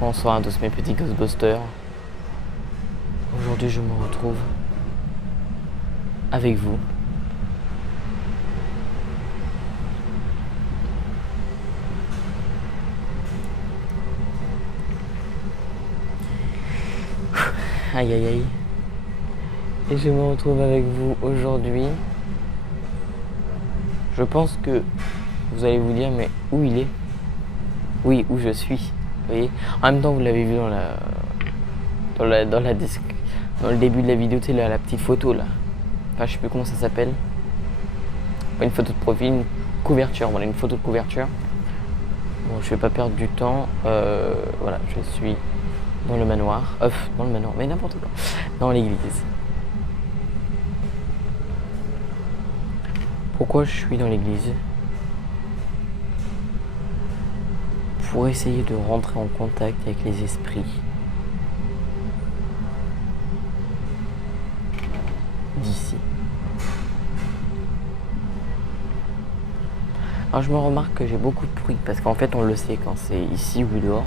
Bonsoir à tous mes petits Ghostbusters. Aujourd'hui je me retrouve avec vous. Aïe aïe aïe. Et je me retrouve avec vous aujourd'hui. Je pense que vous allez vous dire, mais où il est? Oui, où je suis. Vous voyez, en même temps, vous l'avez vu dans le début de la vidéo, tu sais, la petite photo là. Enfin, je sais plus comment ça s'appelle. Pas une photo de profil, une couverture. Voilà, une photo de couverture. Bon, je vais pas perdre du temps. Voilà, je suis dans le manoir. Dans le manoir, mais n'importe quoi. Dans l'église. Pourquoi je suis dans l'église? Pour essayer de rentrer en contact avec les esprits d'ici. Alors je me remarque que j'ai beaucoup de bruit parce qu'en fait on le sait quand c'est ici ou dehors.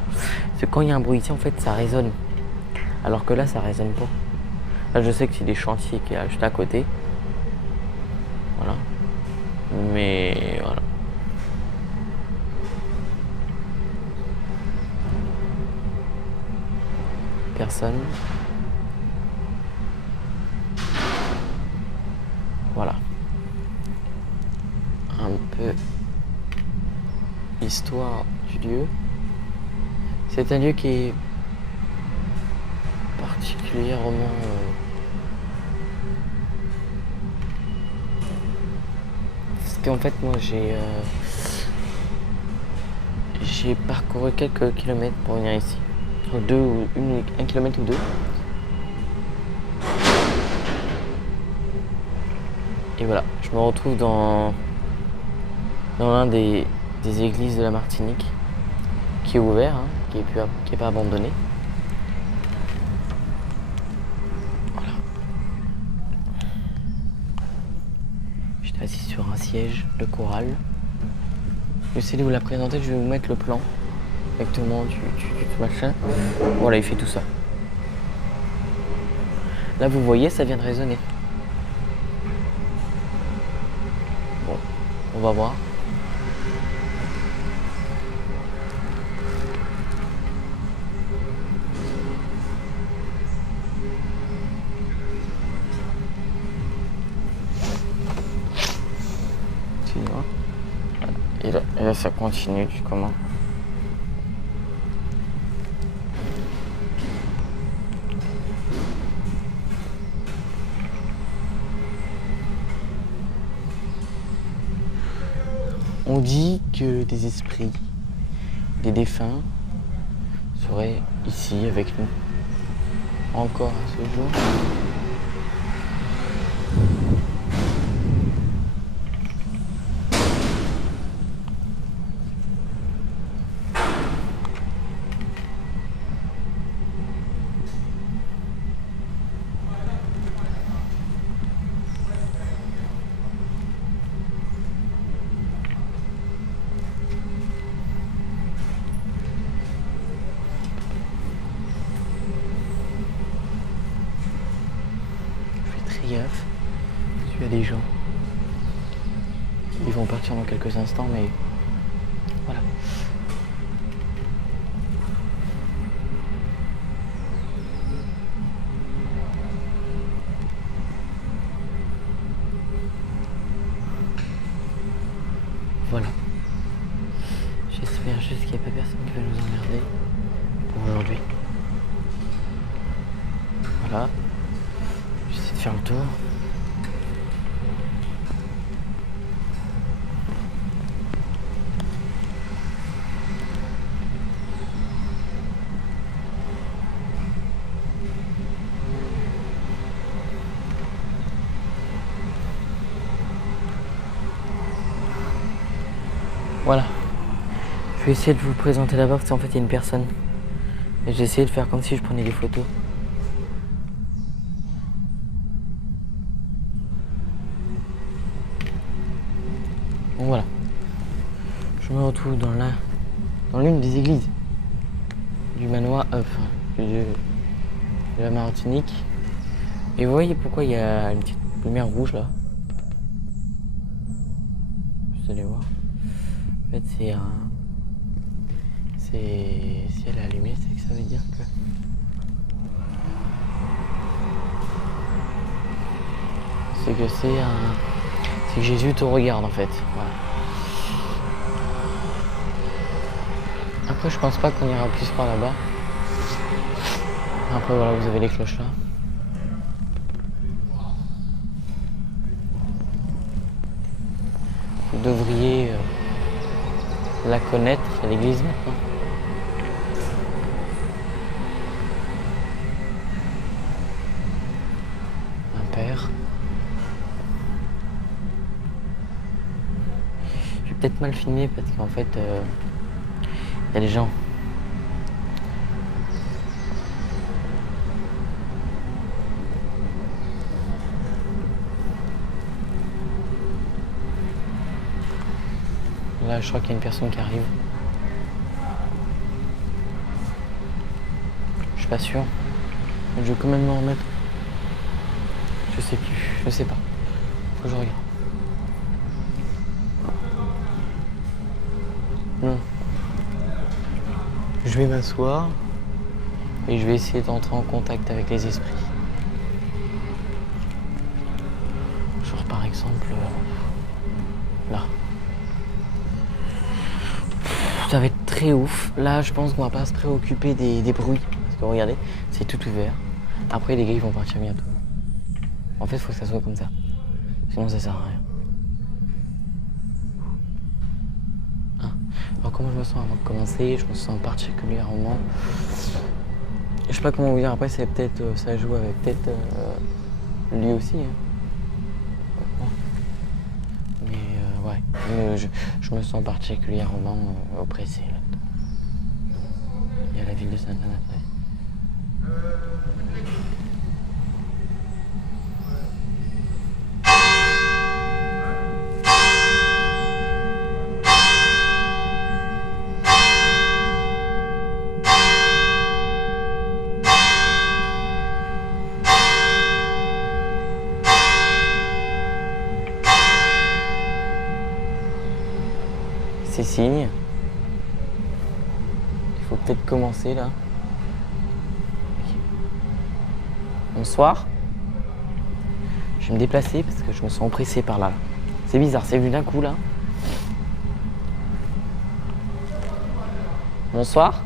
C'est quand il y a un bruit ici en fait ça résonne. Alors que là ça résonne pas. Là je sais que c'est des chantiers qui est juste à côté. Voilà. Mais voilà. Personne. Voilà. Un peu l'histoire du lieu. C'est un lieu qui est particulièrement parce qu'en fait moi j'ai parcouru quelques kilomètres pour venir ici. Un kilomètre ou deux. Et voilà, je me retrouve dans l'un des églises de la Martinique qui est ouvert, hein, qui est pas abandonné. Voilà. J'étais assis sur un siège de chorale. J'essaie de vous la présenter, je vais vous mettre le plan exactement du machin. Voilà, il fait tout ça. Là, vous voyez, ça vient de résonner. Bon, on va voir. Voilà. Et là, ça continue du comment. On dit que des esprits, des défunts, seraient ici avec nous. Encore à ce jour. Gaffe, il y a des gens. Ils vont partir dans quelques instants, mais voilà. Voilà. J'espère juste qu'il n'y a pas personne qui va nous emmerder pour aujourd'hui. Voilà. J'essaie de faire le tour. Voilà. Je vais essayer de vous présenter d'abord parce qu'en fait il y a une personne. Et j'ai essayé de faire comme si je prenais des photos. Bon voilà. Je me retrouve dans l'une des églises du manoir, de la Martinique. Et vous voyez pourquoi il y a une petite lumière rouge là? Vous allez voir. En fait, c'est un. Si elle est allumée, c'est que ça veut dire que. C'est que c'est que Jésus te regarde en fait. Voilà. Après, je pense pas qu'on ira plus par là-bas. Après, voilà, vous avez les cloches là. Vous devriez la connaître, c'est l'église maintenant. Un père. Je vais peut-être mal filmer parce qu'en fait, il y a des gens. Là, je crois qu'il y a une personne qui arrive. Je suis pas sûr. Je vais quand même me remettre. Je sais plus. Je sais pas. Faut que je regarde. Non. Je vais m'asseoir et je vais essayer d'entrer en contact avec les esprits. Genre par exemple là. Ça va être très ouf. Là, je pense qu'on va pas se préoccuper des bruits. Parce que regardez, c'est tout ouvert. Après, les gars, ils vont partir bientôt. En fait, il faut que ça soit comme ça. Sinon, ça sert à rien. Hein? Alors, comment je me sens avant de commencer? Je me sens particulièrement. Je sais pas comment vous dire. Après, c'est peut-être. Ça joue avec peut-être lui aussi. Hein. Mais ouais. Je me sens particulièrement oppressé là. Il y a la ville de Sainte-Anne après. Ces signes. Il faut peut-être commencer là. Bonsoir. Je vais me déplacer parce que je me sens oppressé par là. C'est bizarre, c'est venu d'un coup là. Bonsoir.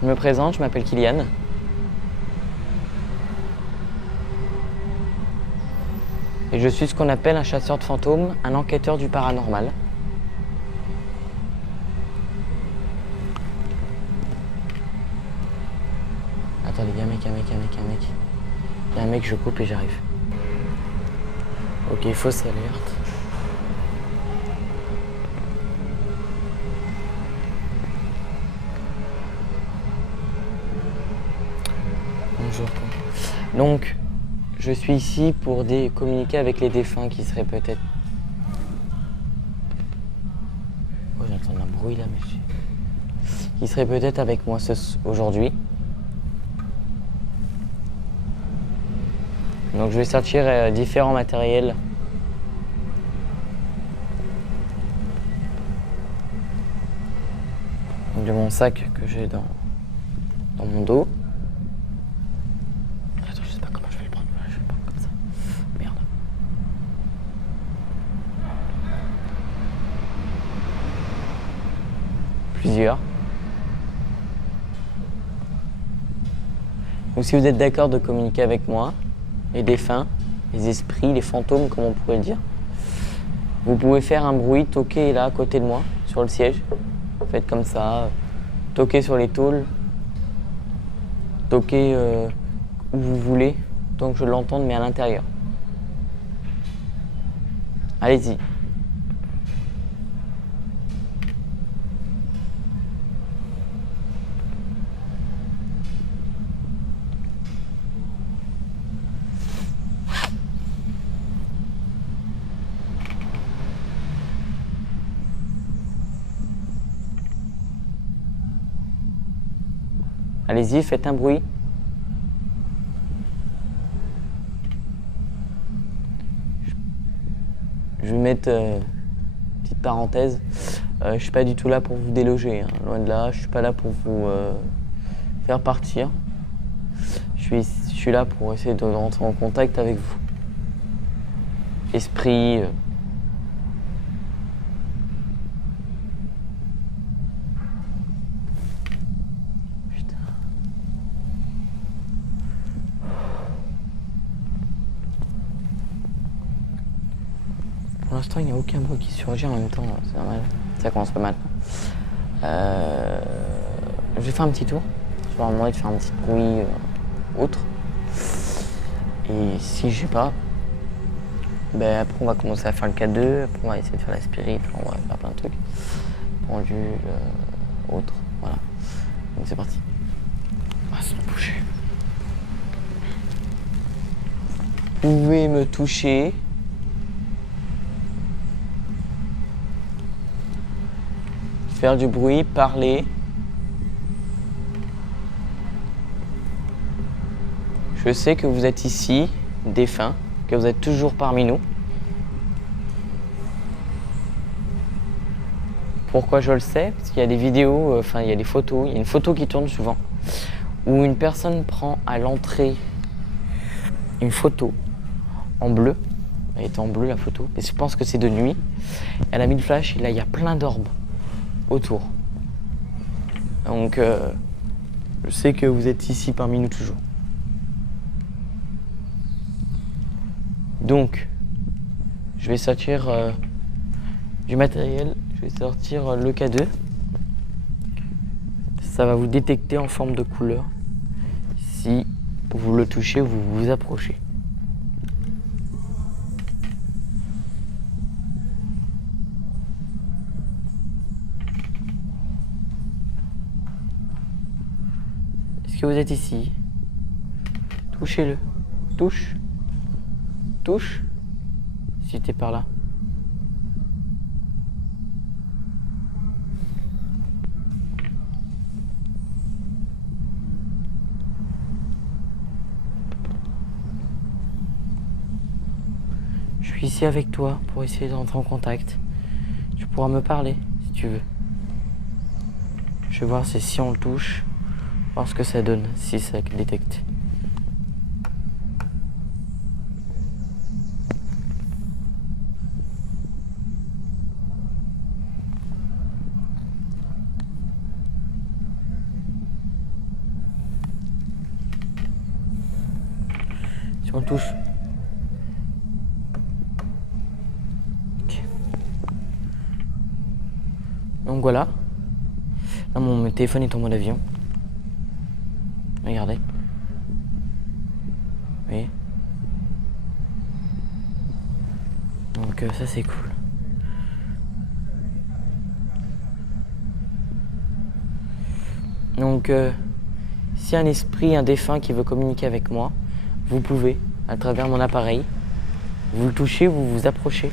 Je me présente, je m'appelle Kylian. Et je suis ce qu'on appelle un chasseur de fantômes, un enquêteur du paranormal. Attendez, il y a un mec. Il y a un mec, je coupe et j'arrive. Ok, fausse alerte. Bonjour. Donc, je suis ici pour communiquer avec les défunts qui seraient peut-être... Oh, j'entends un bruit là, mais... Qui seraient peut-être avec moi aujourd'hui. Donc je vais sortir différents matériels. De mon sac que j'ai dans mon dos. Attends, je sais pas comment je vais le prendre. Je vais le prendre comme ça. Merde. Plusieurs. Donc si vous êtes d'accord de communiquer avec moi, les défunts, les esprits, les fantômes, comme on pourrait le dire, vous pouvez faire un bruit, toquer là à côté de moi, sur le siège. Faites comme ça, toquez sur les tôles, toquez où vous voulez, tant que je l'entende, mais à l'intérieur. Allez-y. Allez-y, faites un bruit. Je vais mettre petite parenthèse. Je suis pas du tout là pour vous déloger, hein. Loin de là. Je suis pas là pour vous faire partir. Je suis là pour essayer de rentrer en contact avec vous. Esprit. Putain. Pour l'instant, il n'y a aucun bruit qui surgit en même temps. C'est normal. Ça commence pas mal. Je vais faire un petit tour. Je vais leur demander de faire un petit bruit autre. Et si j'ai pas, ben après on va commencer à faire le K2, après on va essayer de faire la spirit, on va faire plein de trucs. Pendule, autre, voilà. Donc c'est parti. On va se bouger. Vous pouvez me toucher. Faire du bruit, parler. Je sais que vous êtes ici, défunts, que vous êtes toujours parmi nous. Pourquoi je le sais? Parce qu'il y a des vidéos, il y a des photos, il y a une photo qui tourne souvent, où une personne prend à l'entrée une photo en bleu. Elle est en bleu la photo, mais je pense que c'est de nuit. Elle a mis le flash et là il y a plein d'orbes autour. Donc je sais que vous êtes ici parmi nous toujours. Donc, je vais sortir du matériel, je vais sortir le K2. Ça va vous détecter en forme de couleur. Si vous le touchez, vous vous approchez. Est-ce que vous êtes ici? Touchez-le. Touche. Touche, si t'es par là. Je suis ici avec toi pour essayer d'entrer en contact. Tu pourras me parler si tu veux. Je vais voir si on le touche, voir ce que ça donne, si ça détecte. Si on touche. Okay. Donc voilà. Là mon téléphone est en mode avion. Regardez. Vous voyez? Donc ça c'est cool. Donc si un esprit, un défunt qui veut communiquer avec moi, vous pouvez, à travers mon appareil, vous le touchez, vous vous approchez.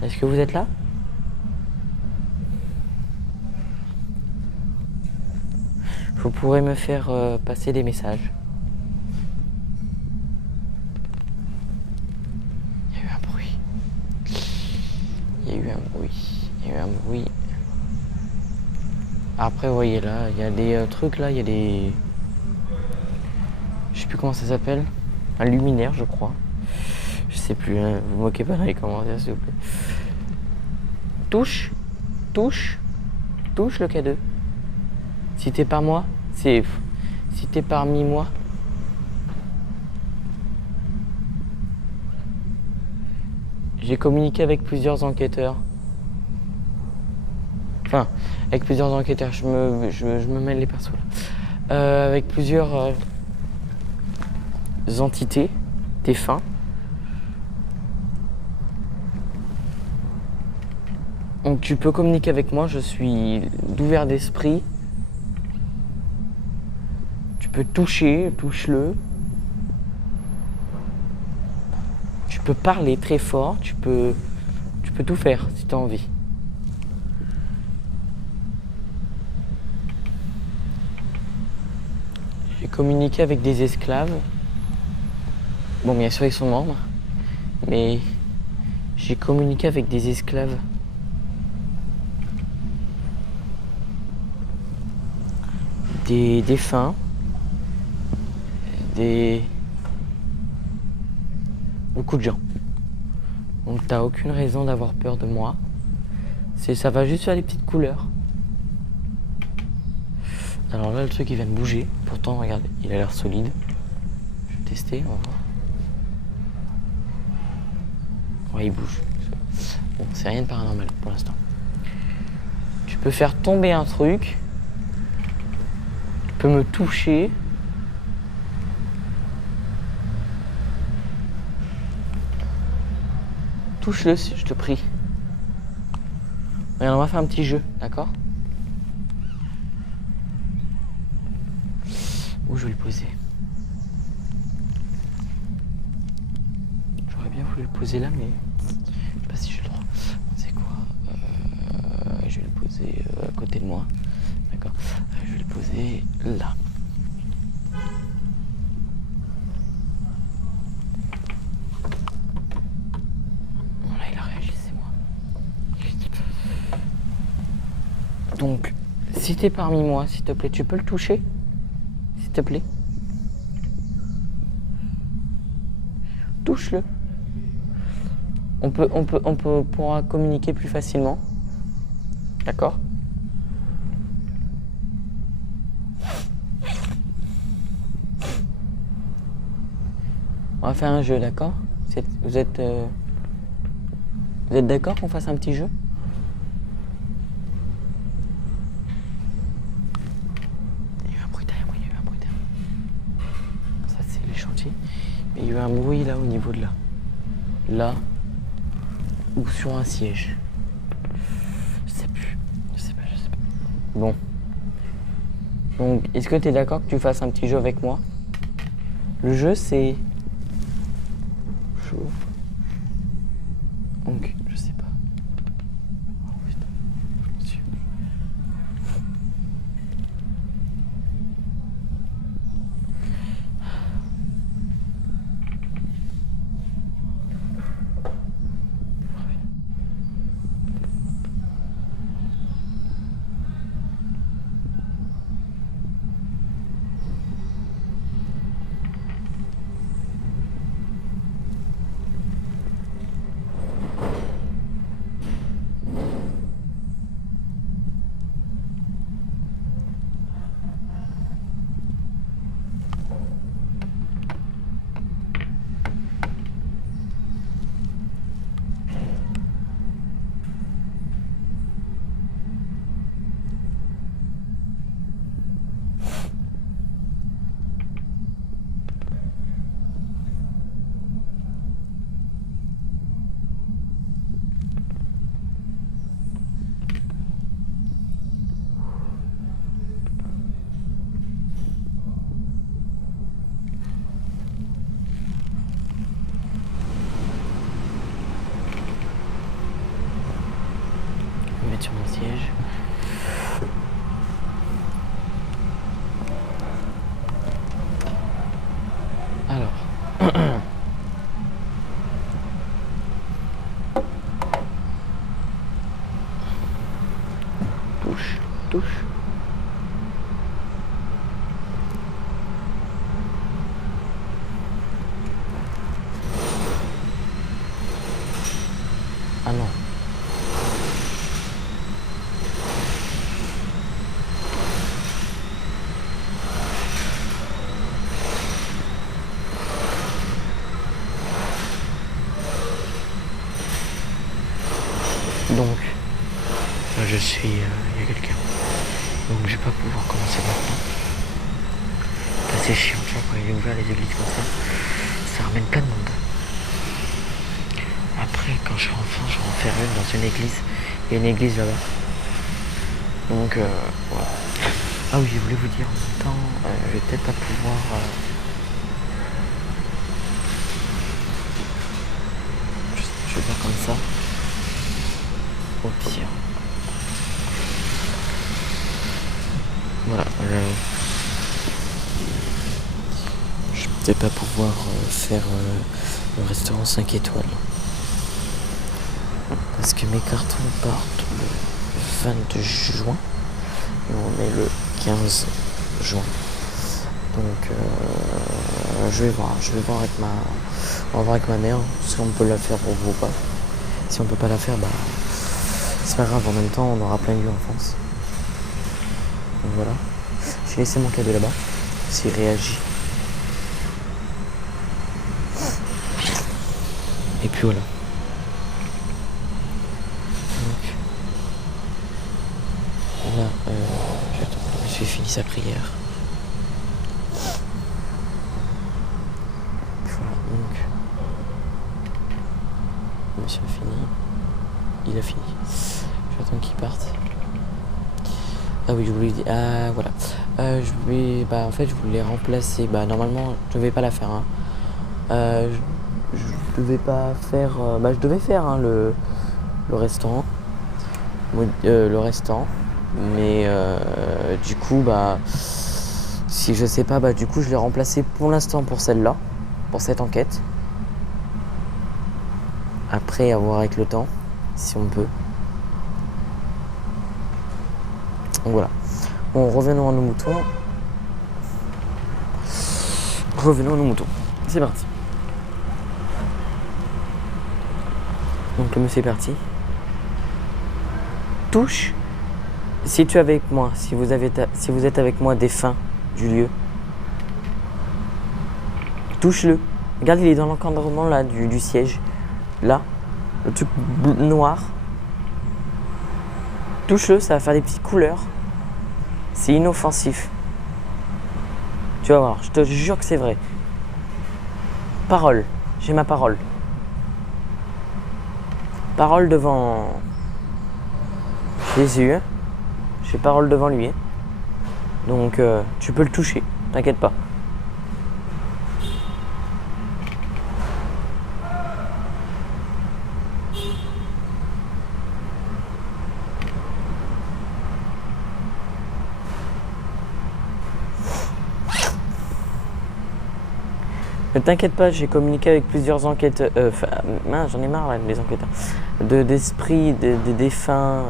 Est-ce que vous êtes là? Vous pourrez me faire passer des messages. Il y a eu un bruit. Il y a eu un bruit. Il y a eu un bruit. Après, vous voyez là, il y a des trucs là, il y a des... Je sais plus comment ça s'appelle. Un luminaire, je crois. Je sais plus, hein. Vous moquez pas dans les commentaires, s'il vous plaît. Touche, touche, touche le K2. Si t'es par moi, c'est... Si t'es parmi moi. J'ai communiqué avec plusieurs enquêteurs. Enfin, avec plusieurs enquêteurs, je me mêle les persos là. Avec plusieurs entités, défunts. Donc tu peux communiquer avec moi, je suis d'ouvert d'esprit. Tu peux toucher, touche-le. Tu peux parler très fort, tu peux tout faire si tu as envie. communiqué avec des esclaves. Bon, bien sûr, ils sont membres, mais j'ai communiqué avec des esclaves. Des défunts, beaucoup de gens. Donc t'as aucune raison d'avoir peur de moi. Ça va juste faire des petites couleurs. Alors là, le truc il vient de bouger. Pourtant, regarde, il a l'air solide. Je vais tester, on va voir. Ouais, il bouge. Bon, c'est rien de paranormal pour l'instant. Tu peux faire tomber un truc. Tu peux me toucher. Touche-le, je te prie. Regarde, on va faire un petit jeu, d'accord? Où je vais le poser? J'aurais bien voulu le poser là, mais je sais pas si j'ai le droit. C'est quoi? Je vais le poser à côté de moi. D'accord? Je vais le poser là. Là, il a réagi, c'est moi. Donc, si t'es parmi moi, s'il te plaît, tu peux le toucher? S'il te plaît. Touche-le. On pourra communiquer plus facilement. D'accord? On va faire un jeu, d'accord? Vous êtes d'accord qu'on fasse un petit jeu? Il y a eu un bruit derrière moi, Ça, c'est les chantiers. Mais il y a eu un bruit là au niveau de là. Là. Ou sur un siège. Je sais pas. Bon. Donc, est-ce que tu es d'accord que tu fasses un petit jeu avec moi? Le jeu, c'est... chaud. Donc, je sais pas. Oh putain, je me suis... sur mon siège. Alors. Touche. Ah non. Donc, là je suis... il y a quelqu'un. Donc je vais pas pouvoir commencer maintenant. C'est assez chiant, tu vois, quand il est ouvert les églises comme ça ramène plein de monde. Après, quand je serai enfant, je vais en faire une dans une église. Il y a une église là-bas. Donc, voilà. Ah oui, je voulais vous dire en même temps, je vais peut-être pas pouvoir... je vais faire comme ça. Au pire. Voilà. de pas pouvoir faire le restaurant 5 étoiles. Parce que mes cartons partent le 22 juin et on est le 15 juin. Donc je vais voir on va voir avec ma mère si on peut la faire ou pas. Si on peut pas la faire, bah c'est pas grave, en même temps on aura plein de lieux en France. Donc voilà. J'ai laissé mon cadeau là-bas. S'il réagit. Et puis voilà. Donc là, j'ai fini sa prière. Voilà, donc monsieur a fini. Il a fini. J'attends qu'il parte. Ah oui, je voulais dire. Ah voilà. En fait, je voulais remplacer. Bah normalement, je devais pas la faire. Hein. Je devais pas faire. Je devais faire hein, le restaurant. Le restant. Mais du coup, si je sais pas, du coup, je l'ai remplacé pour l'instant pour celle-là, pour cette enquête. Après, à voir avec le temps, si on peut. Donc voilà. Bon, revenons à nos moutons. C'est parti. Donc le monsieur est parti. Touche. Si tu es avec moi, si vous êtes avec moi des fins du lieu, touche-le. Regarde, il est dans l'encadrement là du siège. Là, le truc noir. Touche-le, ça va faire des petites couleurs. C'est inoffensif. Tu vas voir, je te jure que c'est vrai. Parole, j'ai ma parole. Parole devant Jésus. J'ai parole devant lui. Donc tu peux le toucher, t'inquiète pas. Ne t'inquiète pas, j'ai communiqué avec plusieurs enquêteurs. J'en ai marre là, les enquêteurs. D'esprit, des défunts.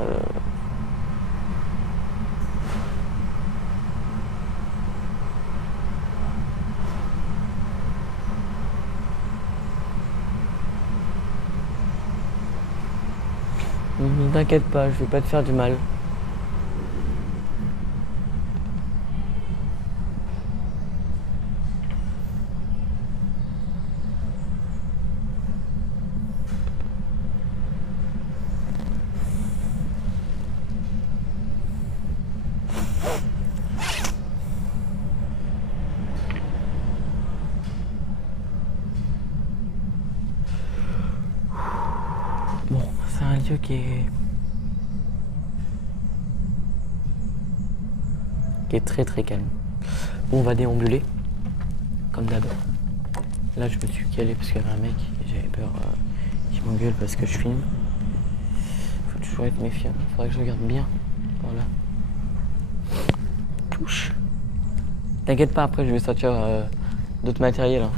Ne t'inquiète pas, je vais pas te faire du mal. Bon, c'est un lieu qui est très très calme. Bon, on va déambuler, comme d'hab. Là, je me suis calé parce qu'il y avait un mec et j'avais peur qu'il m'engueule parce que je filme. Faut toujours être méfiant. Faudrait que je regarde bien. Voilà. Touche. T'inquiète pas, après je vais sortir d'autres matériels. Hein.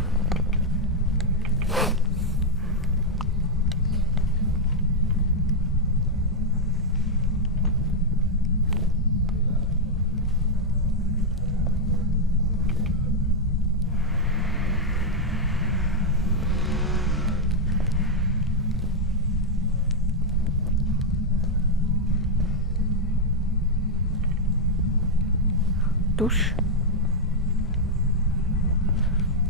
Touche.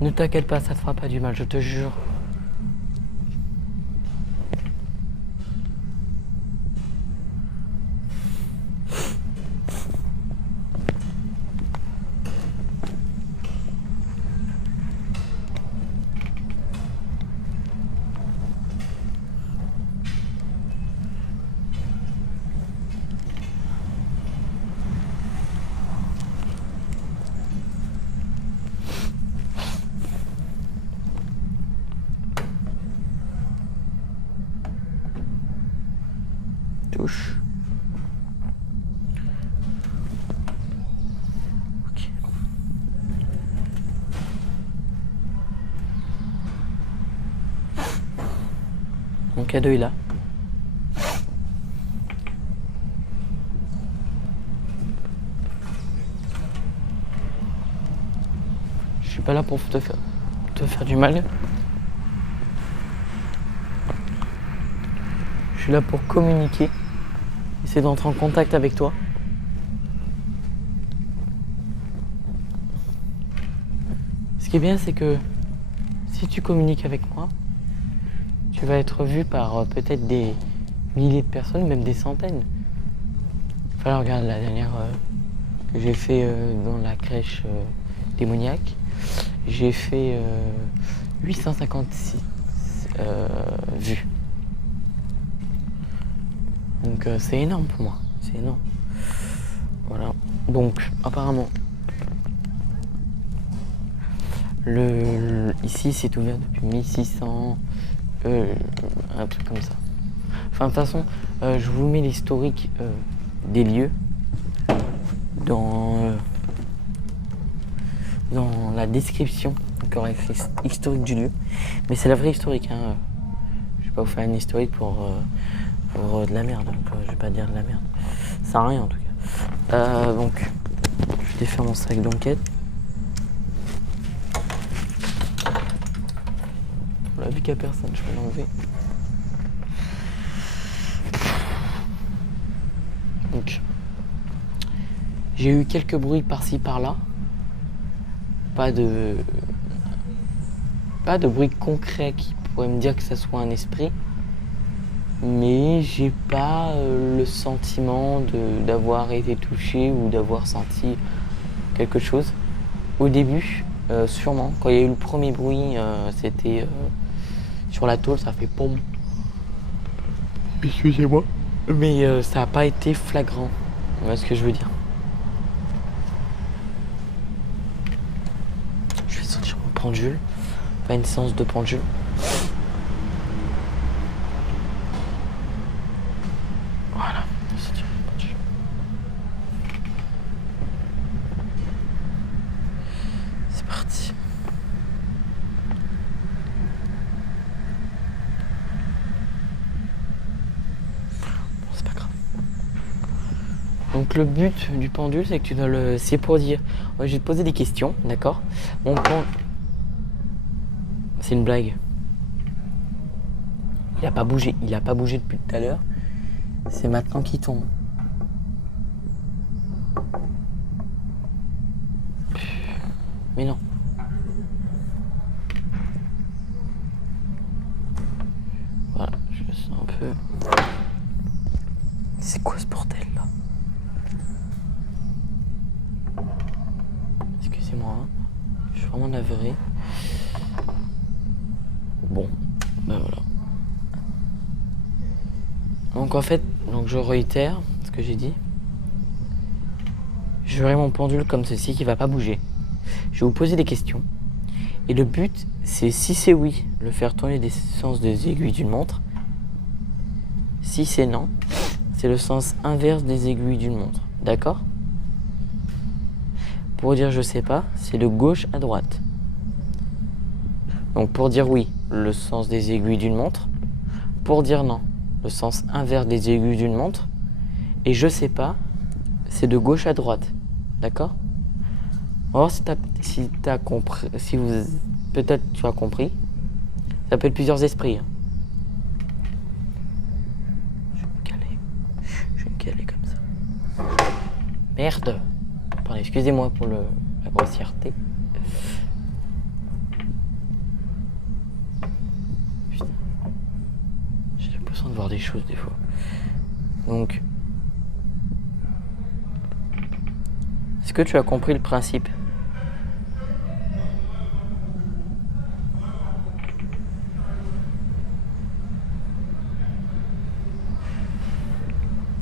Ne t'inquiète pas, ça te fera pas du mal, je te jure. Touche. Ok. Mon cadeau est là. Je suis pas là pour te faire du mal. Je suis là pour communiquer, essayer d'entrer en contact avec toi. Ce qui est bien, c'est que si tu communiques avec moi, tu vas être vu par peut-être des milliers de personnes, même des centaines. Enfin, regarde la dernière que j'ai fait dans la crèche démoniaque. J'ai fait 856 vues. Donc c'est énorme pour moi, c'est énorme. Voilà. Donc apparemment, ici c'est ouvert depuis 1600, un truc comme ça. Enfin de toute façon, je vous mets l'historique des lieux dans la description, encore historique du lieu. Mais c'est la vraie historique, hein. Je vais pas vous faire une historique pour de la merde, donc je vais pas dire de la merde. Ça sert à rien en tout cas. Donc, je vais défaire mon sac d'enquête. Voilà, vu qu'il n'y a personne, je peux l'enlever. Donc, j'ai eu quelques bruits par-ci par-là. Pas de bruit concret qui pourrait me dire que ça soit un esprit. Mais j'ai pas le sentiment d'avoir été touché ou d'avoir senti quelque chose. Au début, sûrement, quand il y a eu le premier bruit, c'était sur la tôle, ça fait pom. Excusez-moi. Mais ça n'a pas été flagrant. Vous voyez ce que je veux dire. Je vais sortir mon pendule. Pas une séance de pendule. Voilà. Sortir mon pendule. C'est parti. Bon, c'est pas grave. Donc le but du pendule, c'est que tu dois le... C'est pour dire... Ouais, je vais te poser des questions, d'accord? Mon pendule... C'est une blague. Il a pas bougé depuis tout à l'heure. C'est maintenant qu'il tombe. Mais non. Voilà, je le sens un peu. C'est quoi ce bordel là? Excusez-moi, hein. Je suis vraiment navré. Bon, ben voilà. Donc en fait, je réitère ce que j'ai dit. J'aurai mon pendule comme ceci qui va pas bouger. Je vais vous poser des questions. Et le but, c'est si c'est oui, le faire tourner des sens des aiguilles d'une montre. Si c'est non, c'est le sens inverse des aiguilles d'une montre. D'accord? Pour dire je sais pas, c'est de gauche à droite. Donc pour dire oui, le sens des aiguilles d'une montre. Pour dire non, le sens inverse des aiguilles d'une montre. Et je sais pas, c'est de gauche à droite. D'accord? On va voir si t'as compris, peut-être tu as compris. Ça peut être plusieurs esprits. Hein. Je vais me caler comme ça. Merde. Pardon, excusez-moi pour la grossièreté. Putain. J'ai l'impression de voir des choses des fois. Donc, est-ce que tu as compris le principe?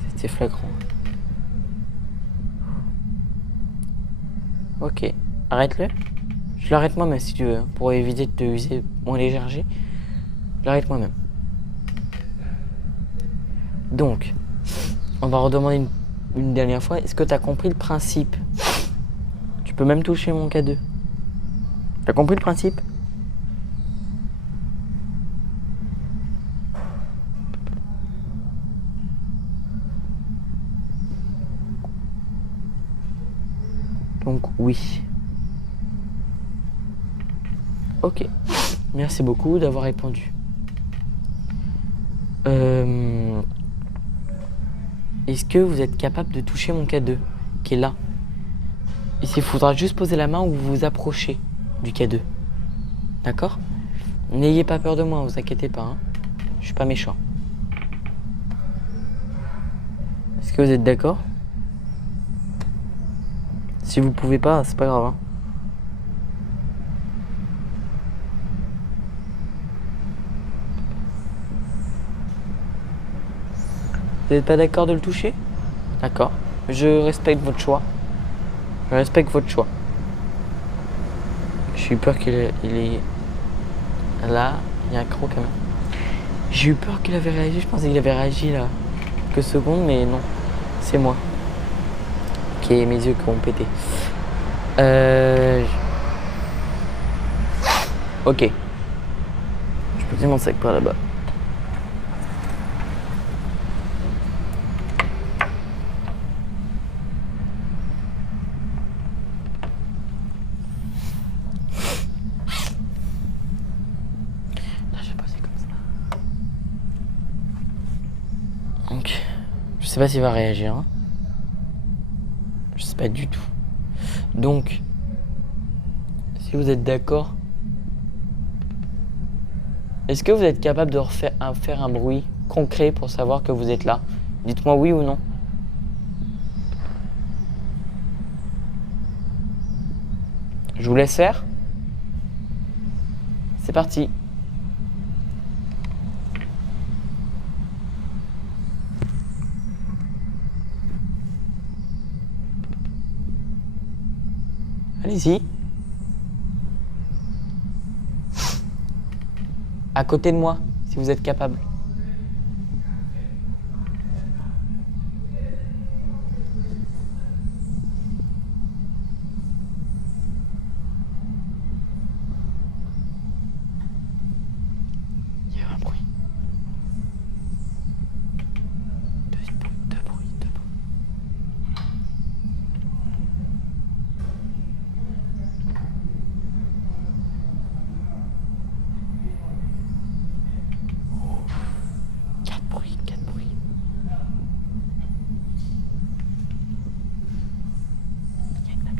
C'était flagrant. Ok, arrête-le. Je l'arrête moi-même si tu veux, pour éviter de te user mon l'énergie. Je l'arrête moi-même. Donc, on va redemander une dernière fois. Est-ce que tu as compris le principe? Tu peux même toucher mon K2. T'as compris le principe? Donc oui. Ok. Merci beaucoup d'avoir répondu. Est-ce que vous êtes capable de toucher mon K2 qui est là? Ici, il faudra juste poser la main ou vous vous approchez du K2. D'accord? N'ayez pas peur de moi, vous inquiétez pas. Hein. Je suis pas méchant. Est-ce que vous êtes d'accord? Si vous pouvez pas, c'est pas grave. Hein. Vous n'êtes pas d'accord de le toucher? D'accord. Je respecte votre choix. Je respecte votre choix. J'ai eu peur qu'il est... Là, il y a un croc quand même. J'ai eu peur qu'il avait réagi. Je pensais qu'il avait réagi là. Quelques secondes, mais non. C'est moi. Ok, mes yeux qui ont pété. Ok. Je peux tenir mon sac par là-bas. Donc, je sais pas s'il va réagir. Hein. Je sais pas du tout. Donc, si vous êtes d'accord, est-ce que vous êtes capable de faire un bruit concret pour savoir que vous êtes là? Dites-moi oui ou non. Je vous laisse faire. C'est parti. Allez-y. À côté de moi, si vous êtes capable. Il y a eu un bruit. Deux bruits. Quatre bruits. Il y a une dame.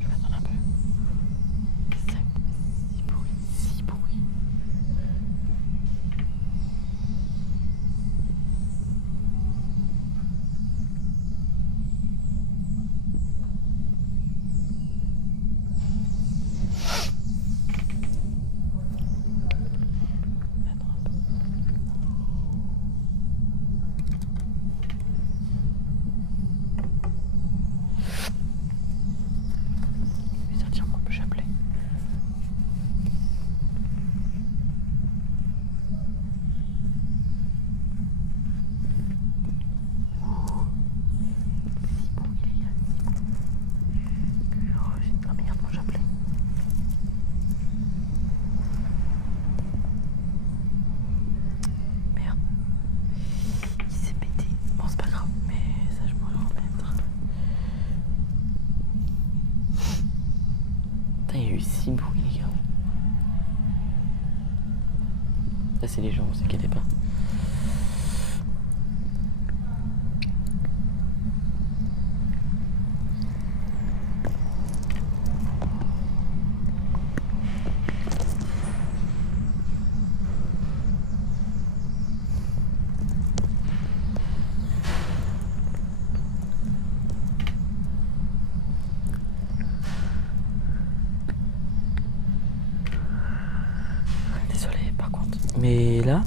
Je vais attendre un peu. Six bruits. Je vais sortir mon chapelet. Oh merde, mon chapelet. Merde. Il s'est pété. Bon, c'est pas grave, mais ça, je pourrais le remettre. Putain, il y a eu 6 bruits, les gars. Ça, c'est les gens, vous inquiétez pas. Désolé, par contre. Mais là,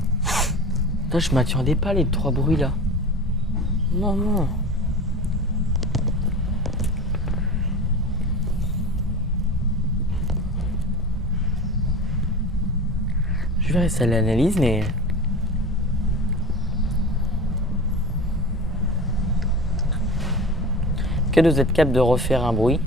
je m'attendais pas les 3 bruits là. Non. Je verrai ça à l'analyse, mais... Que vous êtes capable de refaire un bruit?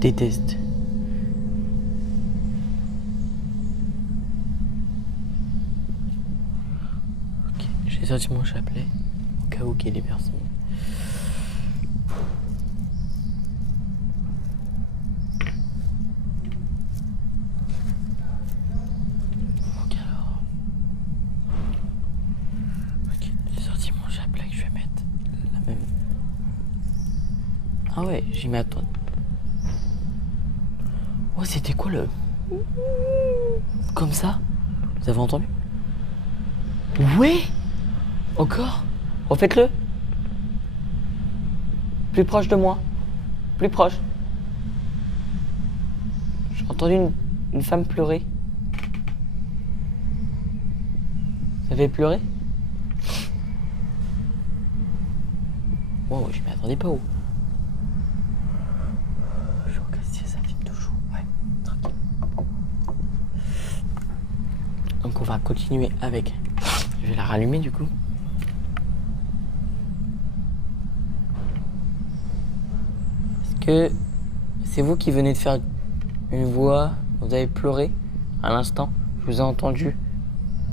déteste. Ok, j'ai sorti mon chapelet au cas où qu'il y ait des personnes. Ok alors. Ok, j'ai sorti mon chapelet que je vais mettre la même. Ah ouais, j'y mets à toi. Oh, c'était quoi le... Comme ça? Vous avez entendu? Ouais. Encore? Refaites-le. Plus proche de moi. Plus proche. J'ai entendu une femme pleurer. Vous avez pleuré? Wow, je m'y attendais pas où. Je crois que si ça filme toujours. Ouais, tranquille. Donc on va continuer avec... Je vais la rallumer du coup. Est-ce que c'est vous qui venez de faire une voix? Vous avez pleuré à l'instant? Je vous ai entendu.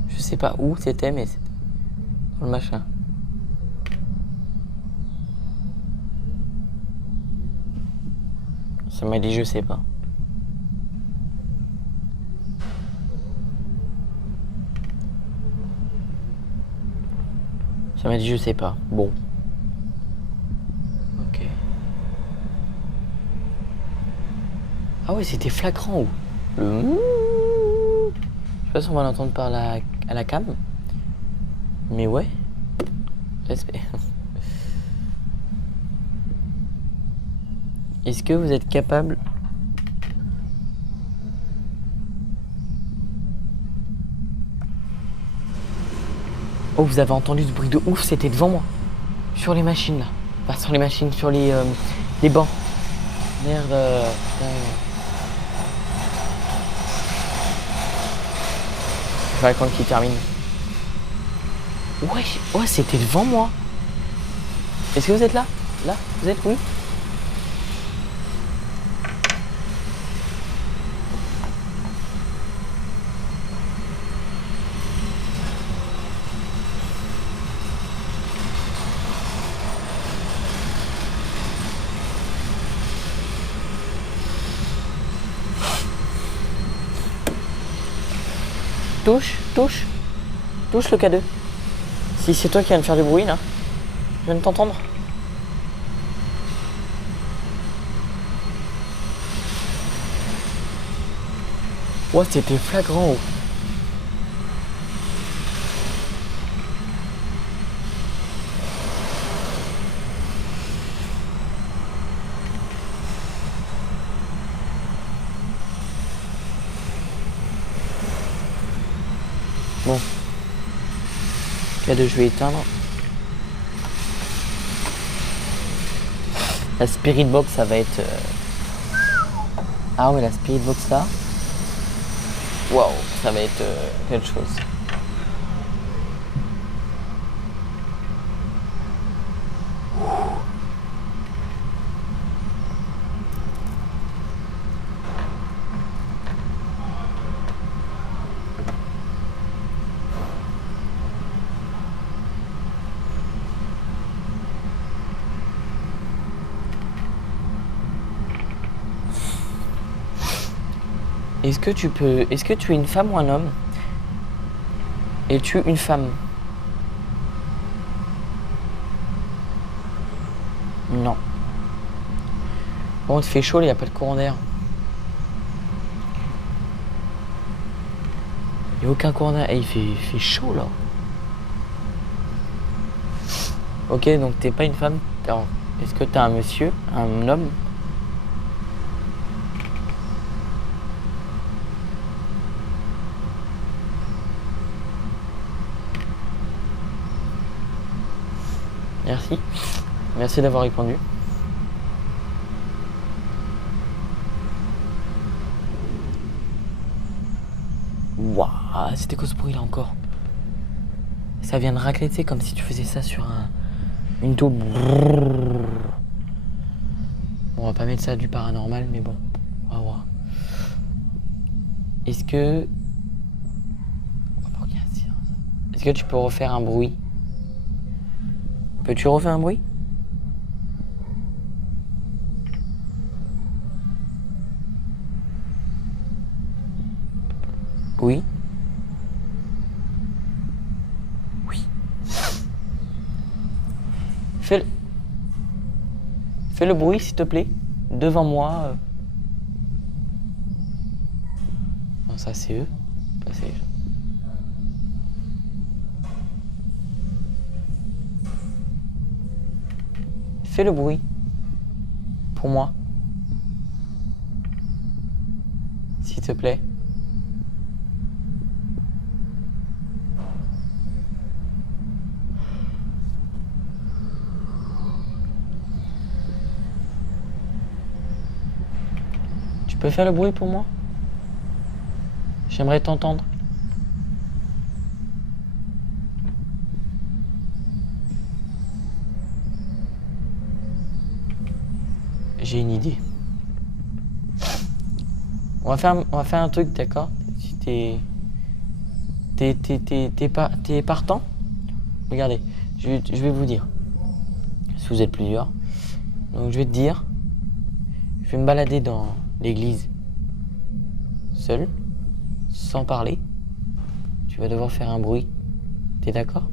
Je sais pas où c'était, mais c'était dans le machin. Ça m'a dit je sais pas. Ça m'a dit je sais pas. Bon. Ok. Ah ouais, c'était flagrant ou le... Je sais pas si on va l'entendre par à la cam. Mais ouais. Respect. Est-ce que vous êtes capable... Oh, vous avez entendu ce bruit de ouf, c'était devant moi. Sur les machines là. Enfin, sur les machines, sur les bancs. Merde. Je vais attendre qu'il termine. Ouais, c'était devant moi. Est-ce que vous êtes là? Là? Vous êtes? Oui? Touche le K2. Si c'est toi qui viens de faire du bruit là, je viens de t'entendre. Ouais, c'était flagrant. Oh. Bon. K2, je vais éteindre. La Spirit Box, ça va être... Ah ouais, la Spirit Box là. Waouh, ça va être quelque chose. Est-ce que tu es une femme ou un homme? Es-tu une femme? Non. Bon, il fait chaud, il n'y a pas de courant d'air. Il n'y a aucun courant d'air. Et il fait chaud là. Ok, donc t'es pas une femme. Alors, est-ce que t'es un monsieur? Un homme? Merci. Merci d'avoir répondu. Waouh, c'était quoi ce bruit là encore? Ça vient de racler, tu sais, comme si tu faisais ça sur une tour. Bon, on va pas mettre ça du paranormal, mais bon, on va voir. Est-ce que... Est-ce que tu peux refaire un bruit? Peux-tu refaire un bruit? Oui. Oui. Fais le bruit, s'il te plaît. Devant moi. Non, ça c'est eux. Ça, c'est... Fais le bruit. Pour moi. S'il te plaît. Tu peux faire le bruit pour moi? J'aimerais t'entendre. J'ai une idée. On va faire un truc, d'accord? Si t'es partant? Regardez, je vais vous dire. Si vous êtes plusieurs. Donc je vais te dire. Je vais me balader dans l'église. Seul. Sans parler. Tu vas devoir faire un bruit. T'es d'accord?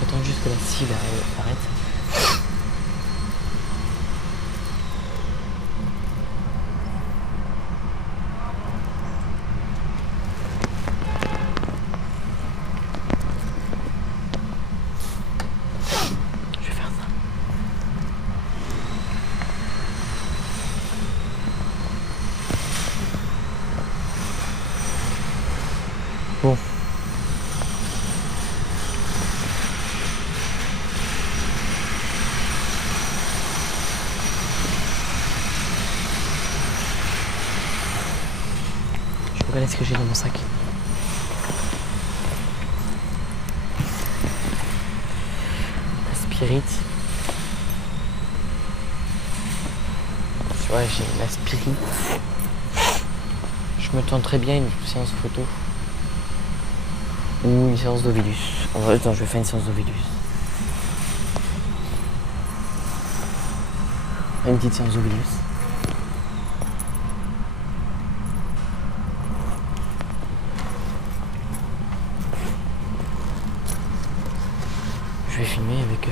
Attends juste que la scie arrête. Voilà ce que j'ai dans mon sac. La spirit. Tu vois, j'ai la spirit. Je me tente très bien une séance photo. Ou une séance d'Ovilus. Attends, je vais faire une séance d'Ovilus. Une petite séance d'Ovilus. Je vais filmer avec...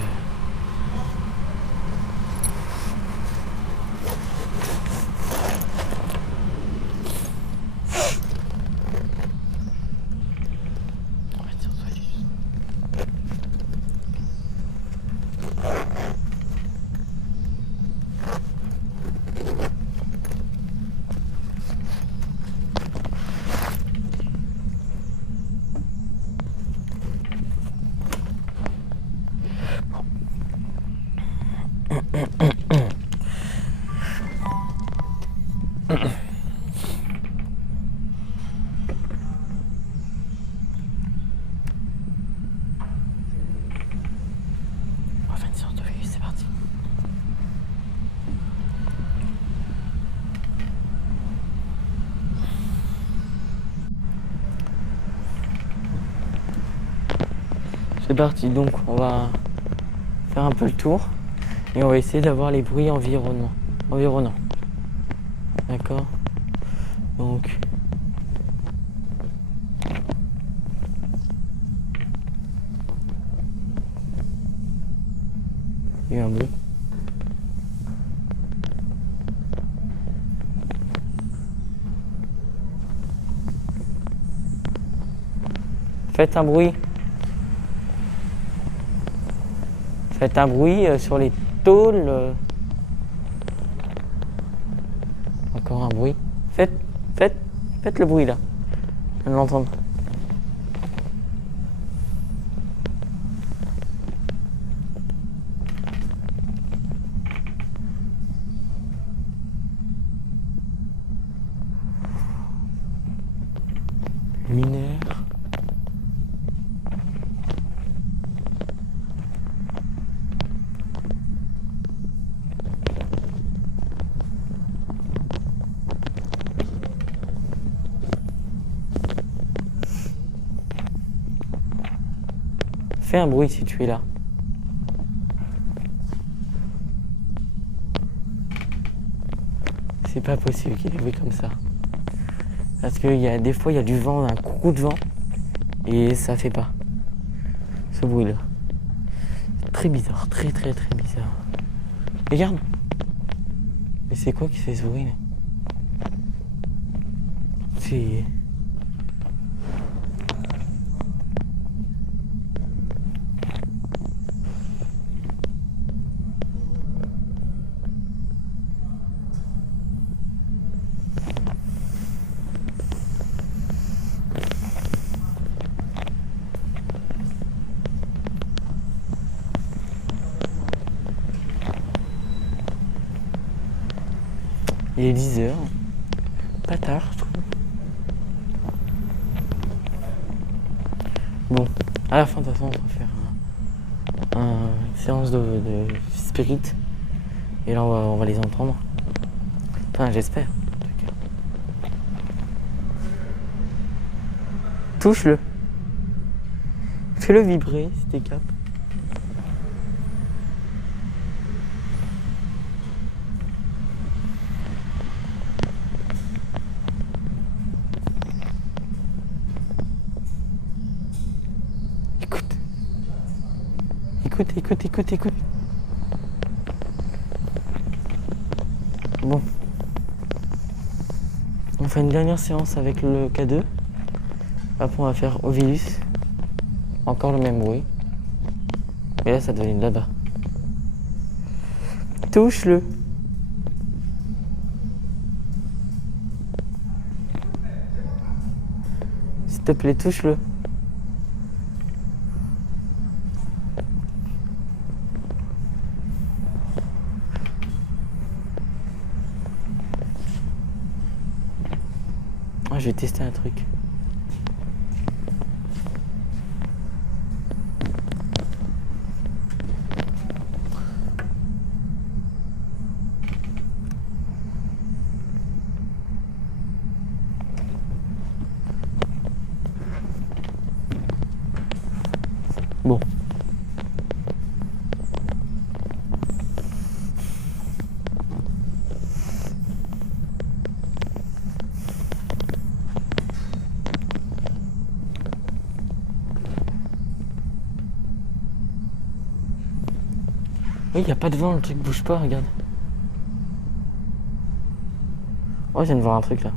On va faire une séance d'Ovilus, c'est parti. C'est parti, donc on va faire un peu le tour et on va essayer d'avoir les bruits environnants. D'accord? Donc il y a un bruit. Faites un bruit. Faites un bruit sur les tôles. Encore un bruit. Faites le bruit là. Je viens de l'entendre. Lunaire. Fais un bruit si tu es là. C'est pas possible qu'il y ait des bruits comme ça. Parce que des fois il y a du vent, un coup de vent, et ça fait pas ce bruit là. C'est très bizarre, très bizarre. Regarde. Mais c'est quoi qui fait ce bruit là? C'est... Il est 10h. Pas tard, je trouve. Bon, à la fin de toute façon, on va faire une séance de spirit. Et là, on va les entendre. Enfin, j'espère. Touche-le. Fais-le vibrer si t'es cap. Écoute. Bon. On fait une dernière séance avec le K2. Après, on va faire Ovilus. Encore le même bruit. Et là, ça doit aller là-bas. Touche-le. S'il te plaît, touche-le. Ah, je vais tester un truc. Bon. Oui, il n'y a pas de vent, le truc bouge pas, regarde. Oh, je viens de voir un truc là.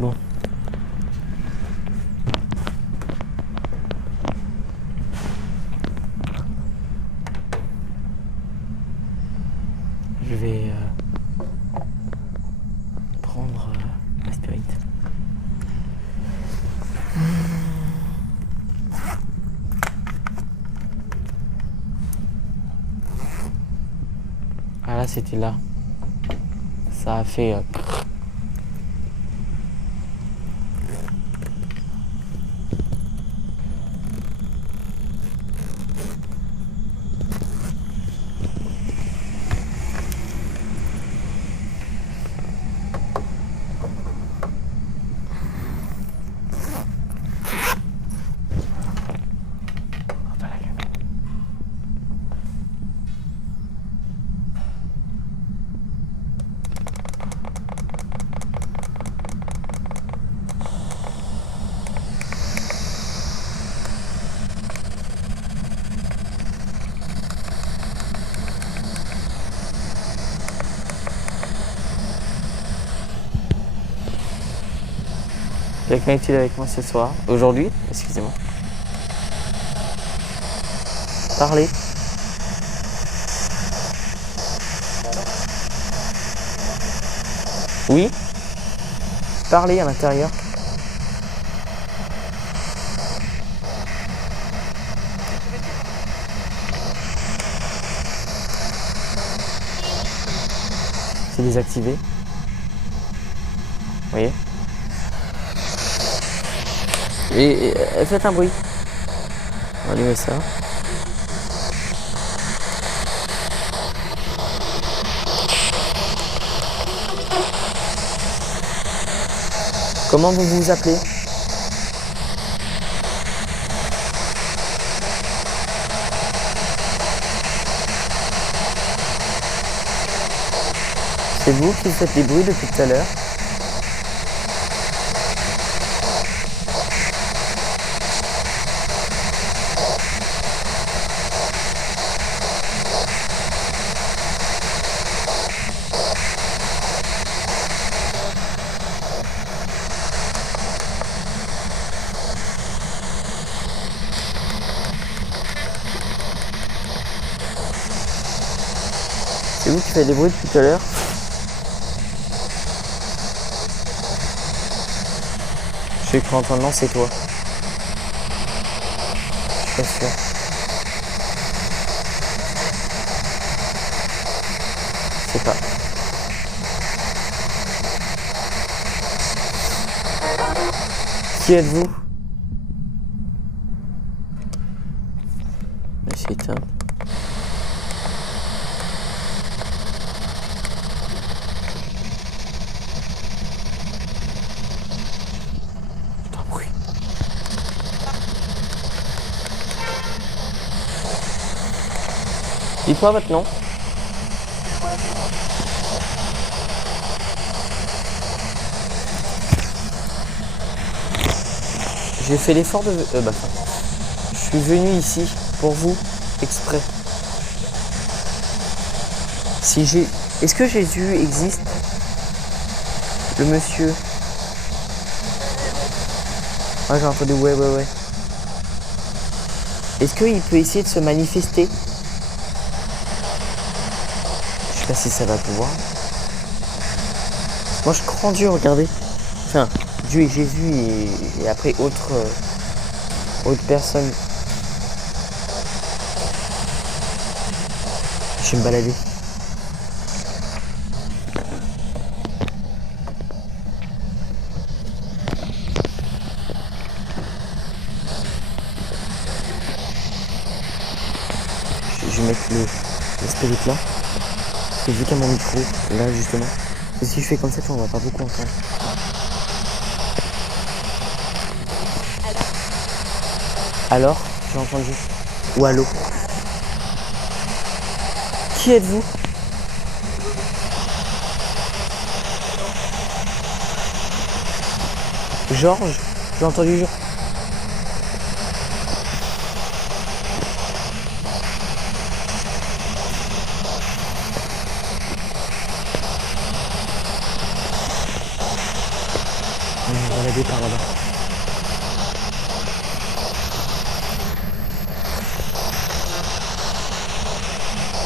Bon. Je vais prendre la spirit. Ah là, c'était là. Ça a fait... Quelqu'un est-il avec moi ce soir? Aujourd'hui, excusez-moi. Parlez. Oui? Parlez à l'intérieur. C'est désactivé. Vous voyez? Et faites un bruit. On va allumer ça. Comment vous vous appelez? C'est vous qui faites les bruits depuis tout à l'heure? C'est vous qui faites des bruits depuis tout à l'heure? Je cru entendre non, c'est toi. Je suis pas sûr. Je sais pas. Qui êtes-vous? C'est éteint. Dites-moi votre nom. J'ai fait l'effort de... je suis venu ici pour vous, exprès. Si j'ai... Est-ce que Jésus existe? Le monsieur. Ah, j'ai entendu ouais. Est-ce qu'il peut essayer de se manifester? Je sais pas si ça va pouvoir. Moi je crois en Dieu, regardez. Enfin, Dieu et Jésus et après autres personnes. Je vais me balader. Je vais mettre le spirit là. Parce que vu qu'à mon micro, là justement, et si je fais comme ça, on va pas beaucoup entendre. Alors, j'ai entendu. Ou allô. Qui êtes-vous? Georges? J'ai entendu Georges. On va balader par là-bas.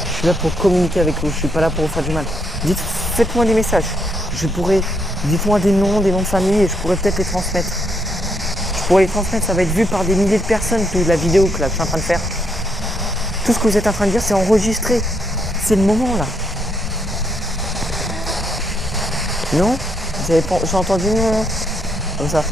Je suis là pour communiquer avec vous, je suis pas là pour vous faire du mal. Faites-moi des messages. Dites-moi des noms de famille et je pourrais peut-être les transmettre. Je pourrais les transmettre, ça va être vu par des milliers de personnes, toute la vidéo que là, je suis en train de faire. Tout ce que vous êtes en train de dire, c'est enregistré. C'est le moment là. Non? Vous avez pas... J'ai entendu non. Comme ça.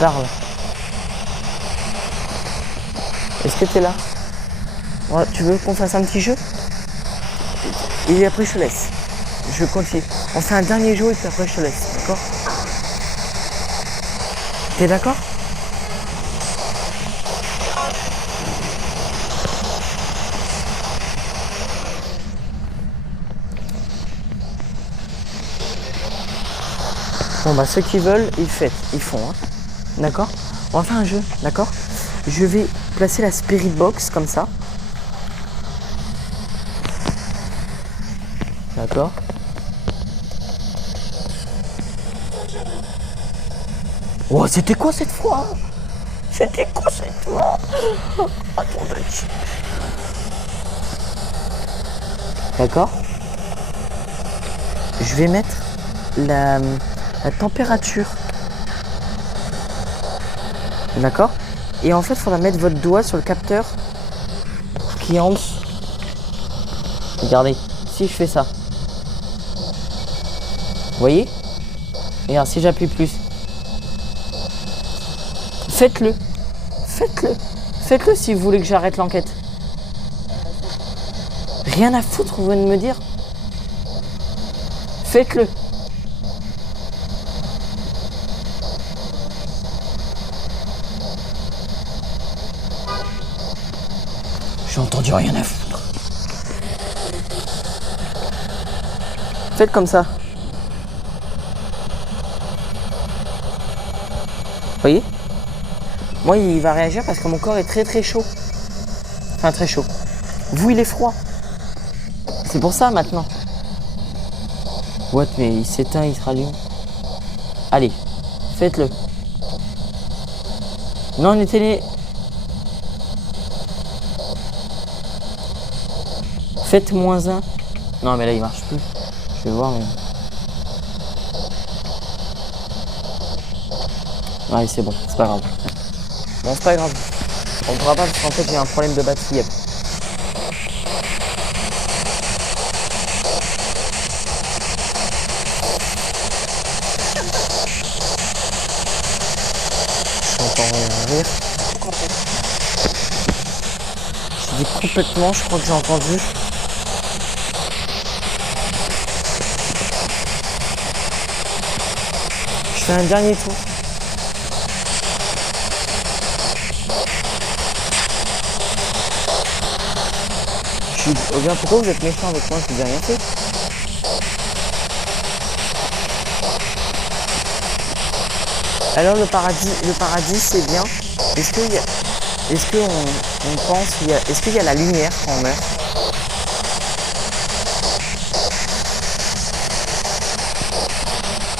Parle. Est-ce que t'es là? Ouais, tu veux qu'on fasse un petit jeu? Et après je te laisse. Je continue. On fait un dernier jeu et puis après je te laisse. D'accord? T'es d'accord? Bon bah ceux qui veulent, ils font. Hein. D'accord? On va faire un jeu, d'accord? Je vais placer la spirit box comme ça. D'accord? Oh, c'était quoi cette fois? C'était quoi cette fois? Attendez. D'accord? Je vais mettre la température. D'accord? Et en fait, il faudra mettre votre doigt sur le capteur qui est en dessous. Regardez, si je fais ça. Vous voyez? Et alors, si j'appuie plus. Faites-le. Faites-le. Faites-le si vous voulez que j'arrête l'enquête. Rien à foutre, vous venez de me dire. Faites-le. J'ai entendu rien à foutre. Faites comme ça. Vous voyez? Moi, il va réagir parce que mon corps est très très chaud. Enfin, très chaud. Vous, il est froid. C'est pour ça maintenant. What, mais il s'éteint, il se rallume. Allez, faites-le. Non, mettez-les. Faites -1. Non, mais là, il marche plus. Je vais voir, mais... Allez, c'est bon, c'est pas grave. Bon, c'est pas grave. On ne pourra pas parce qu'en fait, j'ai un problème de batterie. J'entends rire. Je dis complètement, je crois que j'ai entendu. Je fais un dernier tour. Oh bien, pourquoi vous êtes méchant avec moi? Je vous ai rien fait. Alors le paradis c'est bien. Est-ce qu'on pense est-ce qu'il y a la lumière quand on meurt?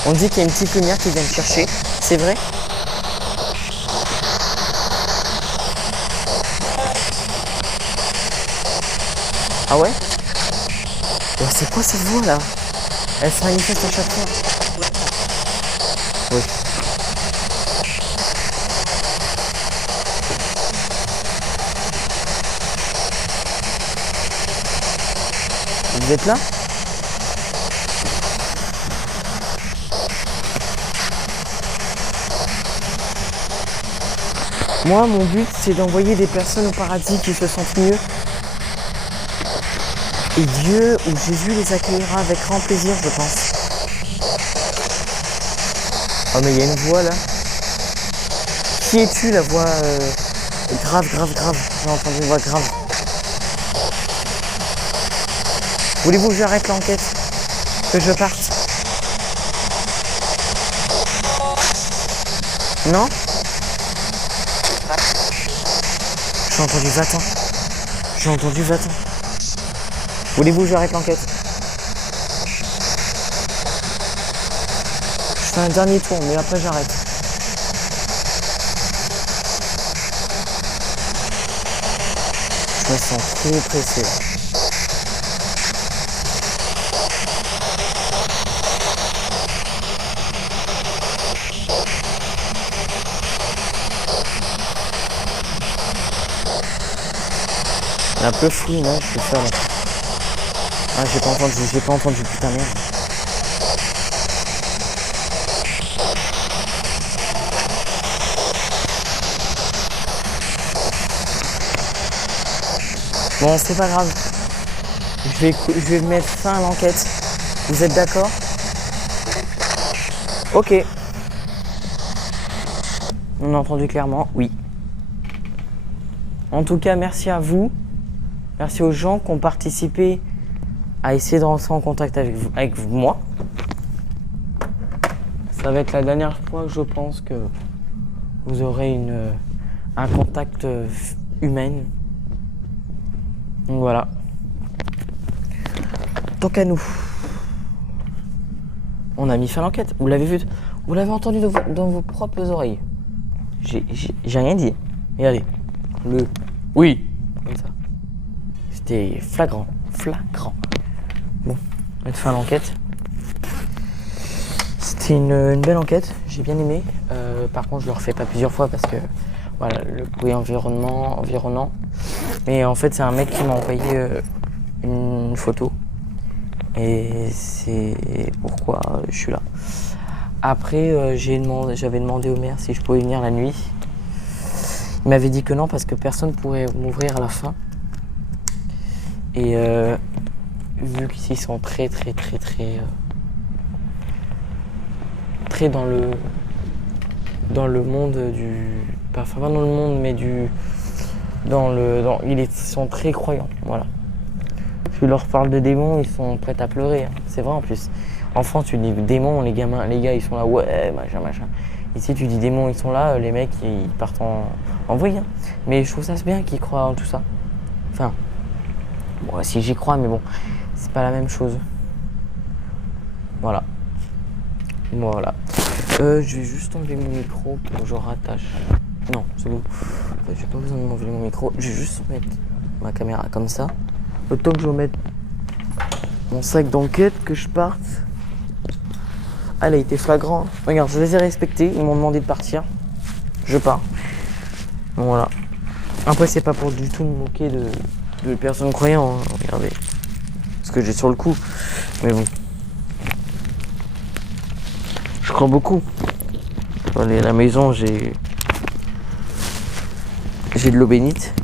On dit qu'il y a une petite lumière qui vient me chercher. C'est vrai? Ah ouais? Oh, c'est quoi cette voix là? Elle se manifeste à chaque fois. Oui. Vous êtes là? Moi, mon but, c'est d'envoyer des personnes au paradis qui se sentent mieux. Et Dieu ou Jésus les accueillera avec grand plaisir, je pense. Oh, mais il y a une voix là. Qui es-tu, la voix grave? J'ai entendu une voix grave. Voulez-vous que j'arrête l'enquête? Que je parte? Non? J'ai entendu va-t'en. J'ai entendu va-t'en. Voulez-vous que j'arrête l'enquête? Je fais un dernier tour, mais après j'arrête. Je me sens trop pressé. Un peu fou, non, je suis ça là. Ah, j'ai pas entendu, putain merde. Bon, c'est pas grave. Je vais mettre fin à l'enquête. Vous êtes d'accord? Ok. On a entendu clairement, oui. En tout cas, merci à vous. Merci aux gens qui ont participé à essayer de rentrer en contact avec moi. Ça va être la dernière fois, je pense, que vous aurez un contact humain. Donc voilà. Tant qu'à nous. On a mis fin à l'enquête. Vous l'avez vu, vous l'avez entendu dans vos propres oreilles. J'ai rien dit. Regardez. Oui. Comme ça. C'était flagrant. Bon, on va mettre fin à l'enquête. C'était une belle enquête. J'ai bien aimé. Par contre, je le refais pas plusieurs fois parce que voilà, le bruit environnant. Mais en fait, c'est un mec qui m'a envoyé une photo. Et c'est pourquoi je suis là. Après, j'avais demandé au maire si je pouvais venir la nuit. Il m'avait dit que non parce que personne ne pourrait m'ouvrir à la fin. Et vu qu'ici ils sont très dans le monde du... Enfin pas dans le monde mais ils sont très croyants, voilà. Tu leur parles de démons, ils sont prêts à pleurer, hein. C'est vrai en plus. En France tu dis démons, les gars ils sont là, ouais, machin. Ici tu dis démons, ils sont là, les mecs ils partent en vrille, hein. Mais je trouve ça bien qu'ils croient en tout ça. Enfin, moi aussi j'y crois, mais bon, c'est pas la même chose. Voilà. Je vais juste enlever mon micro pour que je rattache. Non, c'est bon. J'ai pas besoin de m'enlever mon micro. Je vais juste mettre ma caméra comme ça. Le temps que je remette mon sac d'enquête, que je parte. Ah, elle a été flagrant. Regarde, je les ai respectés. Ils m'ont demandé de partir. Je pars. Donc voilà. Après, c'est pas pour du tout me moquer de personnes croyantes. Hein. Regardez. Parce que j'ai sur le coup. Mais bon. Je crois beaucoup. Allez, à la maison, j'ai de l'eau bénite.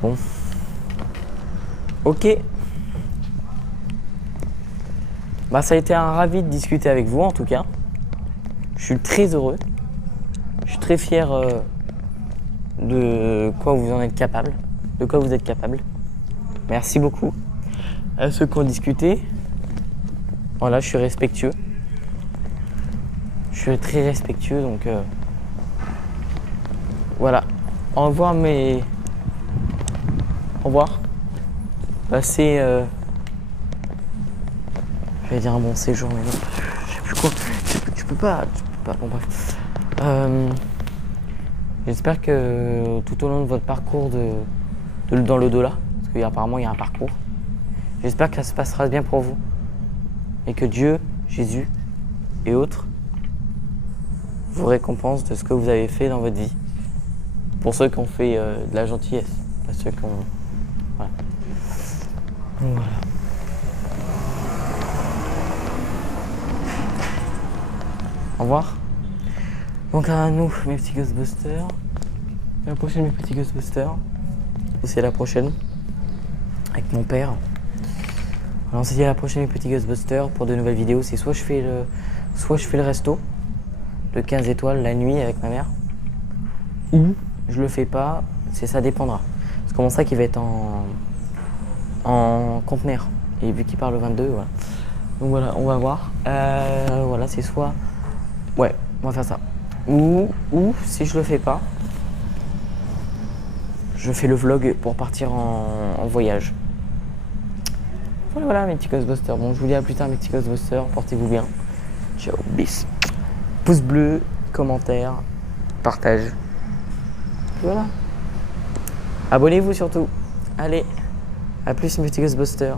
Bon. Ok. Bah, ça a été un ravi de discuter avec vous, en tout cas. Je suis très heureux. Je suis très fier de quoi vous en êtes capable. De quoi vous êtes capable. Merci beaucoup à ceux qui ont discuté. Voilà, je suis respectueux. Je suis très respectueux, donc voilà. Au revoir, au revoir. Passez, je vais dire un bon séjour, mais non, je sais plus quoi. Tu peux pas. Bon bref. J'espère que tout au long de votre parcours dans l'au-delà, parce qu'apparemment il y a un parcours, j'espère que ça se passera bien pour vous. Et que Dieu, Jésus et autres vous récompensent de ce que vous avez fait dans votre vie. Pour ceux qui ont fait de la gentillesse, pas ceux qui ont... Voilà. Donc, voilà. Au revoir. Donc à nous, mes petits Ghostbusters. À la prochaine, mes petits Ghostbusters. C'est la prochaine. Avec mon père. Alors on s'est dit à la prochaine, mes petits Ghostbusters. Pour de nouvelles vidéos, c'est soit je fais le resto, le 15 étoiles la nuit avec ma mère. Ou je le fais pas, ça dépendra. C'est comme ça qu'il va être en conteneur. Et vu qu'il part le 22, voilà. Donc voilà, on va voir. Voilà, c'est soit... Ouais, on va faire ça. Ou si je le fais pas, je fais le vlog pour partir en voyage. Voilà mes petits Ghostbusters. Bon, je vous dis à plus tard mes petits Ghostbusters. Portez-vous bien. Ciao, bis. Pouce bleu, commentaire, partage. Voilà. Abonnez-vous surtout. Allez, à plus mes petits Ghostbusters.